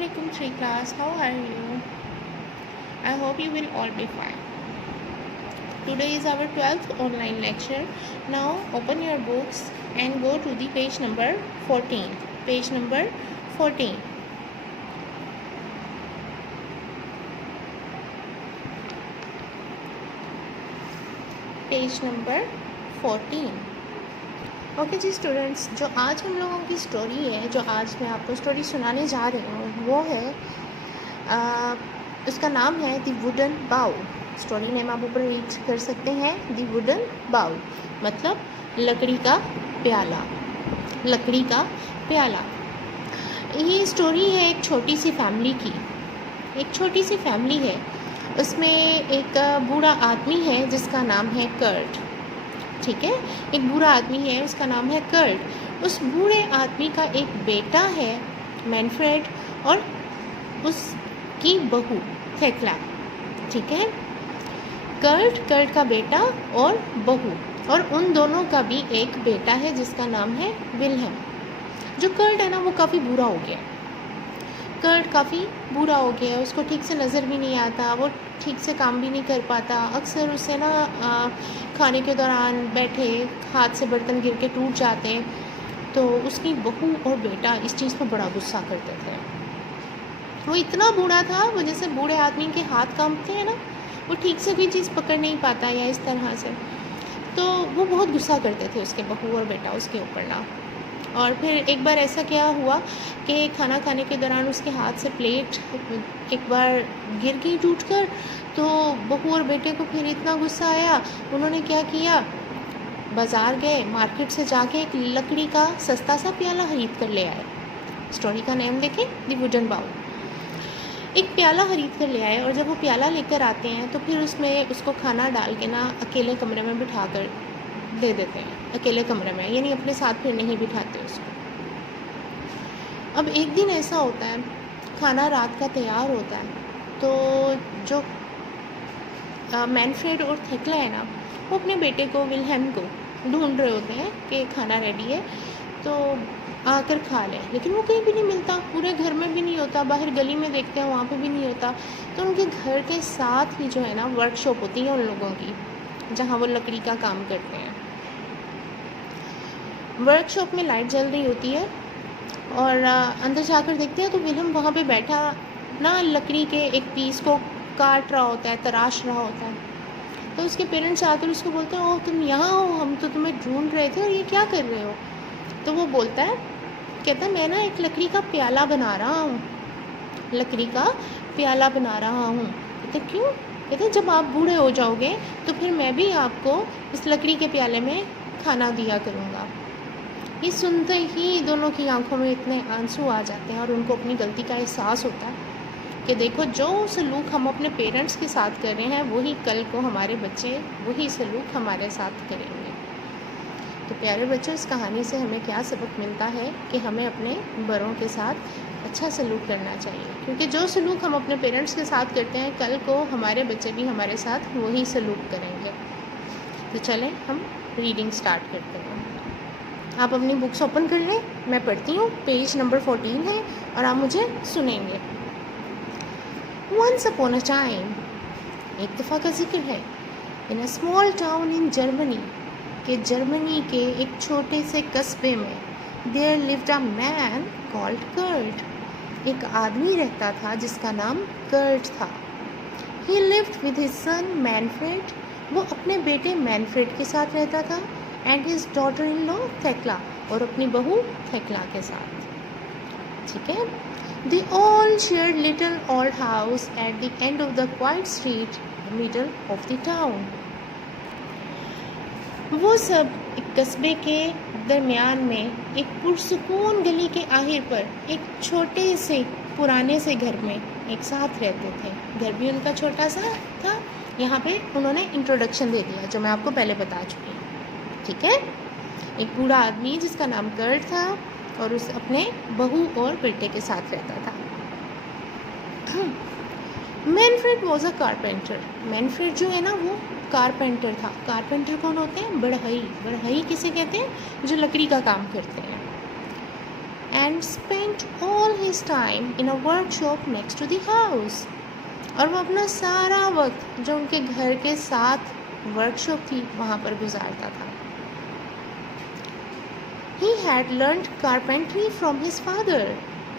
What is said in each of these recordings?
Assalamualaikum 3 class. How are you? I hope you will all be fine. Today is our 12th online lecture. Now open your books and go to the page number 14. Page number 14. Page number 14. Okay ji students, जो आज हम लोगों की story है, जो आज मैं आपको स्टोरी सुनाने जा रही हूँ, वो है उसका नाम है the wooden bowl. Story name आप ऊपर रीड कर सकते हैं, द वुडन बाउल मतलब लकड़ी का प्याला। लकड़ी का प्याला। ये स्टोरी है एक छोटी सी फैमिली की। एक छोटी सी फैमिली है, उसमें एक बूढ़ा आदमी है जिसका नाम है कर्ट। ठीक है, एक बूढ़ा आदमी है, उसका नाम है कर्ट। उस बूढ़े आदमी का एक बेटा है मैनफ्रेड और उसकी बहू थेक्ला। ठीक है, कर्ट का बेटा और बहू, और उन दोनों का भी एक बेटा है जिसका नाम है विल्हेम। जो कर्ट है ना, वो काफ़ी बूढ़ा हो गया। कर्ट काफ़ी बुरा हो गया है, उसको ठीक से नज़र भी नहीं आता, वो ठीक से काम भी नहीं कर पाता। अक्सर उससे ना खाने के दौरान बैठे हाथ से बर्तन गिर के टूट जाते हैं। तो उसकी बहू और बेटा इस चीज़ पर बड़ा गुस्सा करते थे। वो इतना बूढ़ा था, वो जैसे बूढ़े आदमी के हाथ कांपते हैं ना, वो ठीक से कोई चीज़ पकड़ नहीं पाता या इस तरह से। तो वो बहुत गुस्सा करते थे उसके बहू और बेटा उसके ऊपर ना। और फिर एक बार ऐसा क्या हुआ कि खाना खाने के दौरान उसके हाथ से प्लेट एक बार गिर गई टूट कर। तो बहू और बेटे को फिर इतना गुस्सा आया, उन्होंने क्या किया, बाज़ार गए, मार्केट से जाके एक लकड़ी का सस्ता सा प्याला खरीद कर ले आए। स्टोरी का नेम देखें, द वुडन बाउल। एक प्याला खरीद कर ले आए, और जब वो प्याला लेकर आते हैं तो फिर उसमें उसको खाना डाल के ना अकेले कमरे में बिठा कर दे देते हैं। अकेले कमरे में, यानी अपने साथ फिर नहीं बिठाते उसको। अब एक दिन ऐसा होता है, खाना रात का तैयार होता है, तो जो मैनफ्रेड और थेक्ला है ना, वो अपने बेटे को विल्हेम को ढूंढ रहे होते हैं कि खाना रेडी है तो आकर खा लें। लेकिन वो कहीं भी नहीं मिलता, पूरे घर में भी नहीं होता, बाहर गली में देखते हैं वहाँ पे भी नहीं होता। तो उनके घर के साथ ही जो है ना वर्कशॉप होती है उन लोगों की, जहाँ वो लकड़ी का काम करते हैं। वर्कशॉप में लाइट जल रही होती है, और अंदर जाकर देखते हैं तो विल्हेम वहाँ पे बैठा ना लकड़ी के एक पीस को काट रहा होता है, तराश रहा होता है। तो उसके पेरेंट्स आकर उसको बोलते हैं, ओह तुम यहाँ हो, हम तो तुम्हें ढूंढ रहे थे और ये क्या कर रहे हो। तो वो बोलता है, कहता है मैं ना एक लकड़ी का प्याला बना रहा हूँ, लकड़ी का प्याला बना रहा हूँ। कहते क्यों? कहते जब आप बूढ़े हो जाओगे तो फिर मैं भी आपको इस लकड़ी के प्याले में खाना दिया करूँगा। ये सुनते ही दोनों की आंखों में इतने आंसू आ जाते हैं और उनको अपनी गलती का एहसास होता है कि देखो जो सलूक हम अपने पेरेंट्स के साथ कर रहे हैं वही कल को हमारे बच्चे वही सलूक हमारे साथ करेंगे। तो प्यारे बच्चों, इस कहानी से हमें क्या सबक मिलता है कि हमें अपने बड़ों के साथ अच्छा सलूक करना चाहिए, क्योंकि जो सलूक हम अपने पेरेंट्स के साथ करते हैं कल को हमारे बच्चे भी हमारे साथ वही सलूक करेंगे। तो चलें हम रीडिंग स्टार्ट करते हैं। आप अपनी बुक्स ओपन कर लें, मैं पढ़ती हूँ। पेज नंबर 14 है और आप मुझे सुनेंगे। वंस अपॉन अ टाइम, एक दफ़ा का जिक्र है, in a small town in Germany, के जर्मनी के एक छोटे से कस्बे में, there lived a man called Kurt, एक आदमी रहता था जिसका नाम कर्ट था। He lived with his son Manfred, वो अपने बेटे मैनफ्रेड के साथ रहता था, and his daughter in law Thekla, और अपनी बहू थेक्ला के साथ। ठीक है, they all shared little old house at the end of the quite street in the middle of the town. वो सब एक कस्बे के दरमियान में एक पुरसुकून गली के आखिर पर एक छोटे से पुराने से घर में एक साथ रहते थे। घर भी उनका छोटा सा था। यहाँ पे उन्होंने इंट्रोडक्शन दे दिया जो मैं आपको पहले बता चुकी हूँ। ठीक है, एक बूढ़ा आदमी जिसका नाम कर्ट था और उस अपने बहू और बेटे के साथ रहता था। Manfred was a carpenter. Manfred जो है ना वो कारपेंटर था। कारपेंटर कौन होते हैं? बढ़ई। बढ़ई किसे कहते हैं? जो लकड़ी का काम करते हैं। and spent all his time in a workshop next to the house. और वो अपना सारा वक्त जो उनके घर के साथ वर्कशॉप थी वहाँ पर गुजारता था. He had learned carpentry from his father.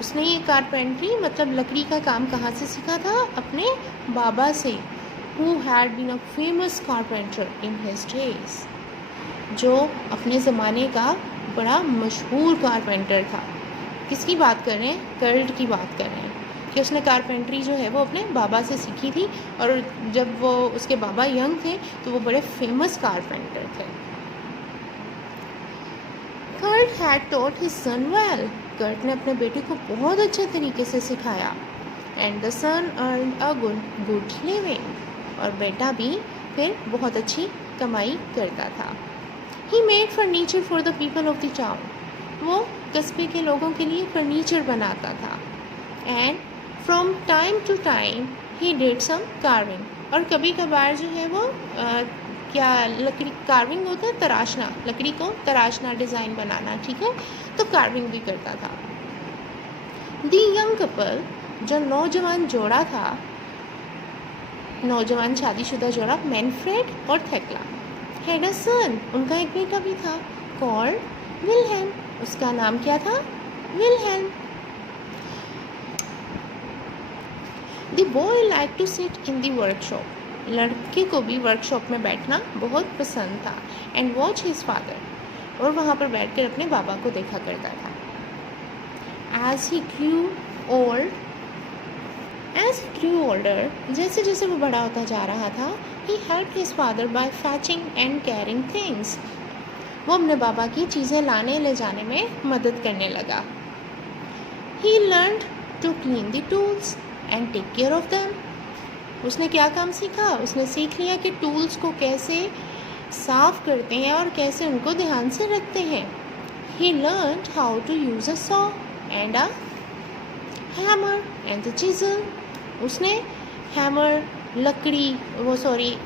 उसने ये कारपेंट्री मतलब लकड़ी का काम कहाँ से सीखा था? अपने बाबा से. Who had been a famous carpenter in his days. जो अपने ज़माने का बड़ा मशहूर कारपेंटर था. किसकी बात कर रहे हैं? कर्ट की बात कर रहे हैं कि उसने कारपेंट्री जो है वो अपने बाबा से सीखी थी और जब वो उसके बाबा यंग थे तो वो बड़े फेमस कारपेंटर थे. Kurt had taught his son well. Kurt ने अपने बेटे को बहुत अच्छे तरीके से सिखाया. And the son earn a good living. और बेटा भी फिर बहुत अच्छी कमाई करता था. He made furniture for the people of the town. वो कस्बे के लोगों के लिए फर्नीचर बनाता था. And from time to time he did some carving. और कभी कभार जो है वो क्या लकड़ी कार्विंग होता है, तराशना, लकड़ी को तराशना, डिज़ाइन बनाना, ठीक है, तो कार्विंग भी करता था. दी यंग कपल, जो नौजवान जोड़ा था, नौजवान शादीशुदा जोड़ा मैनफ्रेड और थेक्ला, हैड अ सन, उनका एक बेटा भी था, कॉल्ड विलहेम. उसका नाम क्या था? Wilhelm. The boy like to sit in the workshop. लड़के को भी वर्कशॉप में बैठना बहुत पसंद था. And watch his father. और वहाँ पर बैठकर अपने बाबा को देखा करता था. एज ही ग्रू ओल्डर, जैसे जैसे वो बड़ा होता जा रहा था, he help his father by fetching and carrying things. वो अपने बाबा की चीज़ें लाने ले जाने में मदद करने लगा. He learned to clean the tools and take care of them. उसने क्या काम सीखा? उसने सीख लिया कि टूल्स को कैसे साफ़ करते हैं और कैसे उनको ध्यान से रखते हैं. He learned how to use a saw and a hammer and the chisel. उसने हैमर,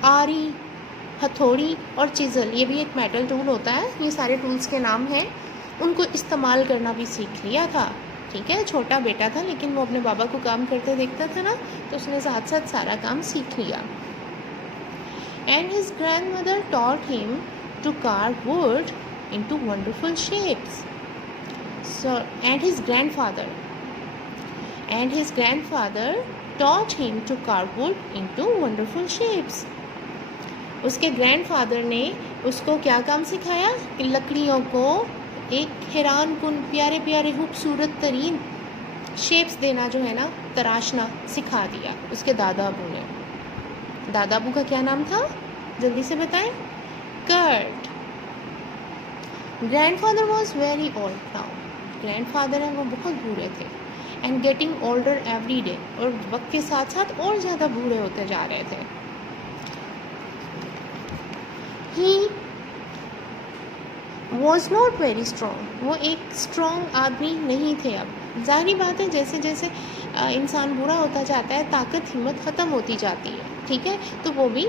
आरी, हथौड़ी और चिज़ल, ये भी एक मेटल टूल होता है, ये सारे टूल्स के नाम हैं, उनको इस्तेमाल करना भी सीख लिया था. ठीक है, छोटा बेटा था लेकिन वो अपने बाबा को काम करते देखता था ना, तो उसने साथ साथ सारा काम सीख लिया. And his grandmother taught him to carve wood into wonderful shapes. And his grandfather taught him to carve wood into wonderful shapes. उसके ग्रैंडफादर ने उसको क्या काम सिखाया? कि लकड़ियों को एक हैरान कुन प्यारे प्यारे खूबसूरत तरीन शेप्स देना जो है ना, तराशना सिखा दिया उसके दादाबू ने. दादाबू का क्या नाम था? जल्दी से बताएं. Kurt. Grandfather was very old now. Grandfather हैं वो बहुत बूढ़े थे. And getting older every day. और वक्त के साथ साथ और ज़्यादा बूढ़े होते जा रहे थे. He was not very strong. वो एक स्ट्रॉन्ग आदमी नहीं थे. अब ज़ाहिर बात है, जैसे जैसे इंसान बूढ़ा होता जाता है, ताकत हिम्मत ख़त्म होती जाती है, ठीक है, तो वो भी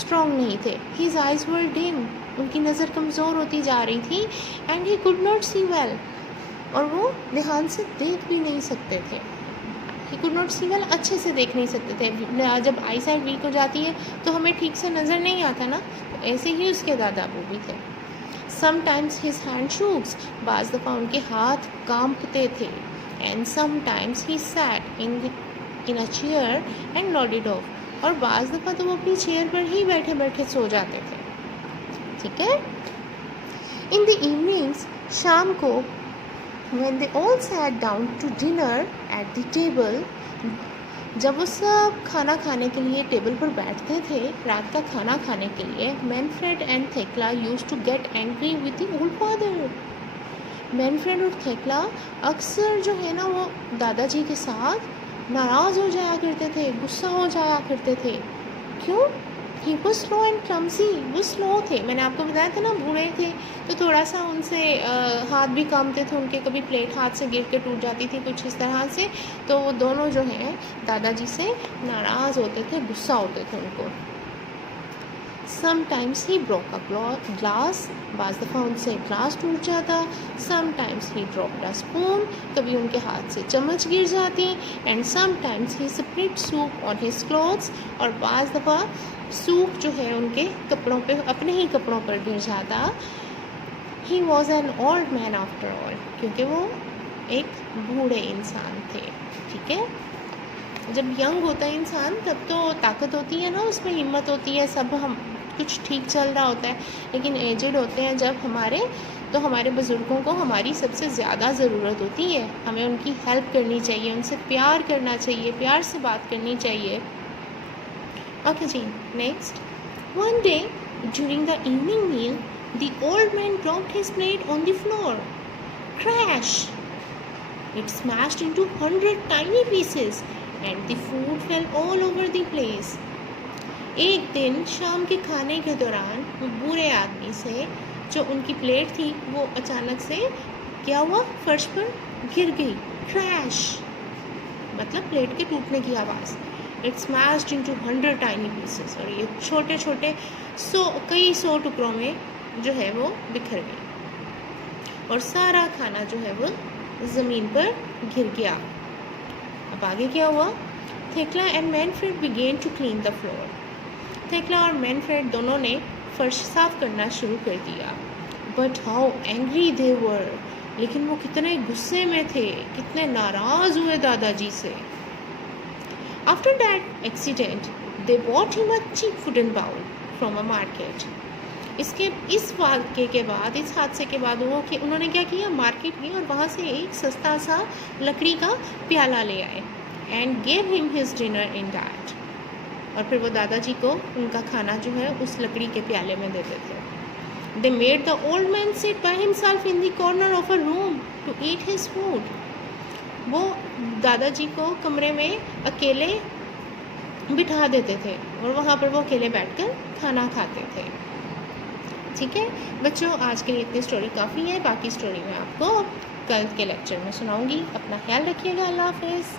स्ट्रॉन्ग नहीं थे. His eyes were dim. उनकी नज़र कमज़ोर होती जा रही थी. And he could not see well. और वो ध्यान से देख भी नहीं सकते थे. He could not see well, अच्छे से देख नहीं सकते थे. जब आई साइट वीक हो जाती है तो हमें ठीक से नज़र नहीं आता ना, तो ऐसे ही उसके दादाबू भी थे. Sometimes his hand shooks. बाज़ दफ़ा उनके हाथ कांपते थे. And sometimes he sat in a chair and nodded off. और बाज़ दफ़ा तो वो अपनी चेयर पर ही बैठे बैठे सो जाते थे. ठीक है. In the evenings, शाम को, when they all sat down to dinner at the table, जब वो सब खाना खाने के लिए टेबल पर बैठते थे, रात का खाना खाने के लिए, Manfred and Thekla used to get angry with the old father. Manfred और थेक्ला अक्सर जो है ना वो दादाजी के साथ नाराज़ हो जाया करते थे, गुस्सा हो जाया करते थे. क्यों? He was slow and clumsy. वो स्लो थे. मैंने आपको बताया था ना, बूढ़े थे तो थोड़ा सा उनसे हाथ भी कांपते थे उनके. कभी प्लेट हाथ से गिर के टूट जाती थी, कुछ इस तरह से. तो वो दोनों जो हैं दादाजी से नाराज़ होते थे, गुस्सा होते थे उनको. Sometimes he broke a glass, बाज़ दफ़ा उनसे ग्लास टूट जाता। Sometimes he dropped a spoon, कभी उनके हाथ से चम्मच गिर जाती। And sometimes he split soup on his clothes, और बाज़ दफ़ा सूप जो है उनके कपड़ों पे, अपने ही कपड़ों पर गिर जाता। He was an old man after all, क्योंकि वो एक बूढ़े इंसान थे। ठीक है, जब यंग होता है इंसान तब तो ताकत होती है ना, उसमें हिम्मत होती है, सब हम कुछ ठीक चल रहा होता है। लेकिन एजेड होते हैं जब हमारे, तो हमारे बुज़ुर्गों को हमारी सबसे ज़्यादा ज़रूरत होती है। हमें उनकी हेल्प करनी चाहिए, उनसे प्यार करना चाहिए, प्यार से बात करनी चाहिए। ओके जी, next. One day during the evening meal the old man dropped his plate on the floor. Crash! It smashed into 100 tiny pieces and the food fell all over the place. एक दिन शाम के खाने के दौरान वो बूढ़े आदमी से जो उनकी प्लेट थी वो अचानक से क्या हुआ, फर्श पर गिर गई। क्रैश मतलब प्लेट के टूटने की आवाज़। It smashed into 100 tiny pieces, और ये छोटे छोटे कई सौ टुकड़ों में जो है वो बिखर गई और सारा खाना जो है वो ज़मीन पर गिर गया। अब आगे क्या हुआ? Thekla and Manfred began to clean the floor. Thekla और मैनफ्रेड दोनों ने फर्श साफ करना शुरू कर दिया। बट हाउ एंग्री दे वर, लेकिन वो कितने गुस्से में थे, कितने नाराज़ हुए दादाजी से। After that accident they bought him a cheap wooden bowl from a market. इस वाक़े के बाद, इस हादसे के बाद वो कि उन्होंने क्या किया, मार्केट गए और वहाँ से एक सस्ता सा लकड़ी का प्याला ले आए। And gave him his dinner in that, और फिर वो दादाजी को उनका खाना जो है उस लकड़ी के प्याले में देते थे। They made the old man sit by himself in the corner of a room to eat his food. वो दादाजी को कमरे में अकेले बिठा देते थे और वहाँ पर वो अकेले बैठकर खाना खाते थे। ठीक है बच्चों, आज के लिए इतनी स्टोरी काफ़ी है, बाकी स्टोरी मैं आपको कल के लेक्चर में सुनाऊंगी। अपना ख्याल रखिएगा। अल्लाह हाफ़िज़।